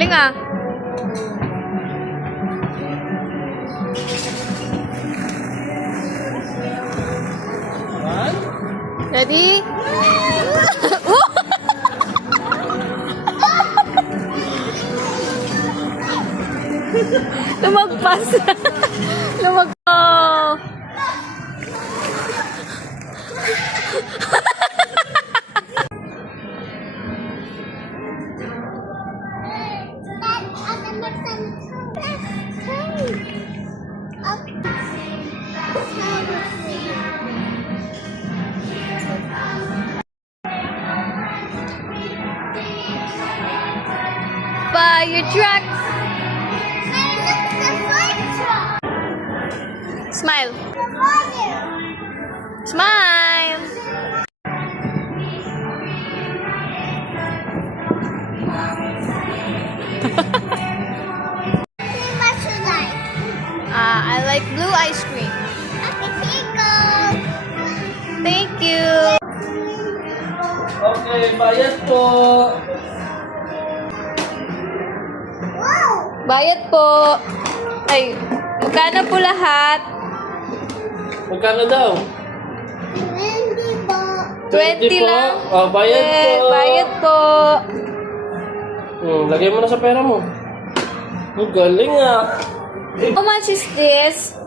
Galing ah. Ready? Lumagpas. Lumagpas. Fire truck. Smile. Smile. I like blue ice cream. Thank you. Okay, bayad po. Bayad po. Ay, magkano po lahat? Magkano daw? 20 lang. Oh, bayad po. Bayad po. Lagay mo na sa pera mo. Ang galing ah. How much is this?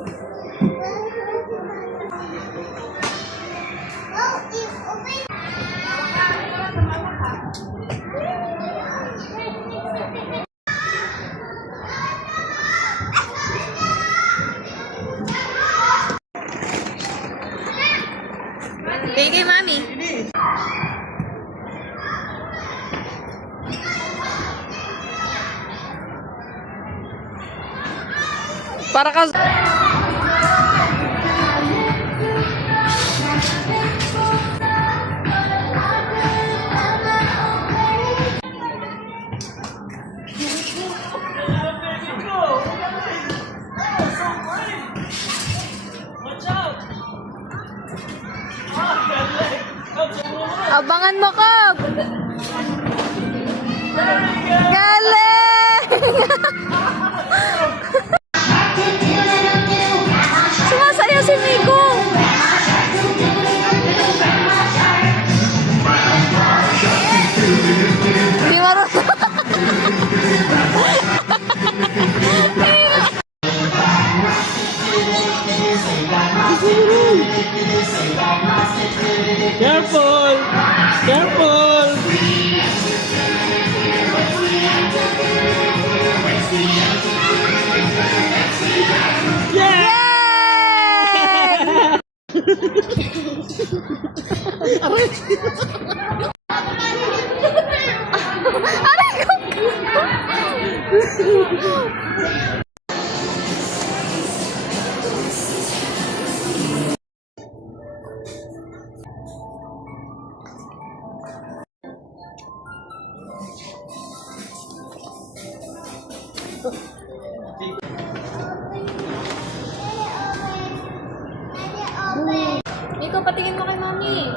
Thank you, Mommy. Para ka... Abangan mo, Cob! Galing! Sumasaya si Miko! Di marunong. Careful! Careful! Aray ko! Nico, patingin mo kay Mami.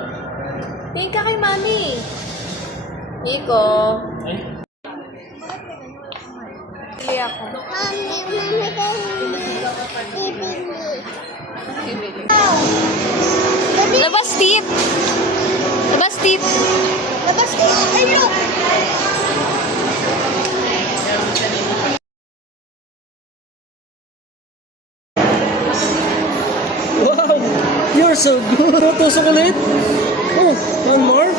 Tingin ka kay Mami. Nico. Ay. Pili ako. Labas tit! Labas tit! Labas tit! Ay, look! Wow! You're so good! Tusok ulit! Oh, one more?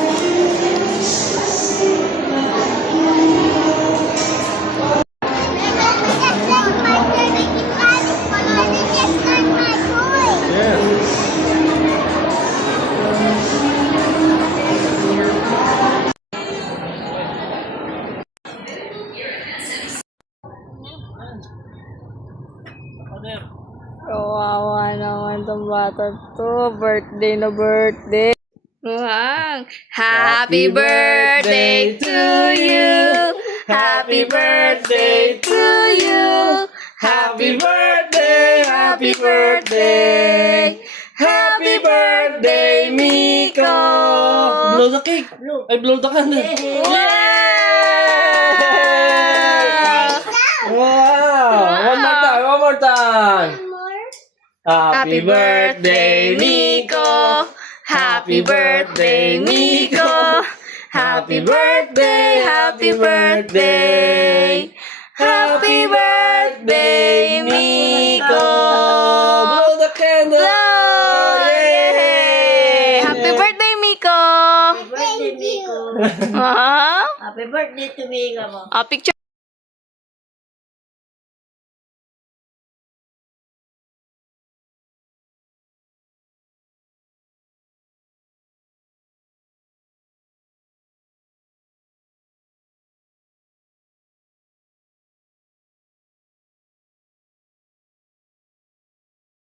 Kawawa naman tong bata to. Birthday na birthday. Wow. Happy birthday to you. Happy birthday to you. Happy birthday! Happy birthday! Happy birthday, Miko! Blow the cake! Ay, blow the candle! Wow! one. Happy birthday, Miko. Happy birthday, Miko. Happy birthday, happy birthday. Happy birthday, Miko. Blow the candle. Blow! Yay! Happy birthday, Miko. Birthday, Miko. Ah, Happy birthday to Miko mo. picture.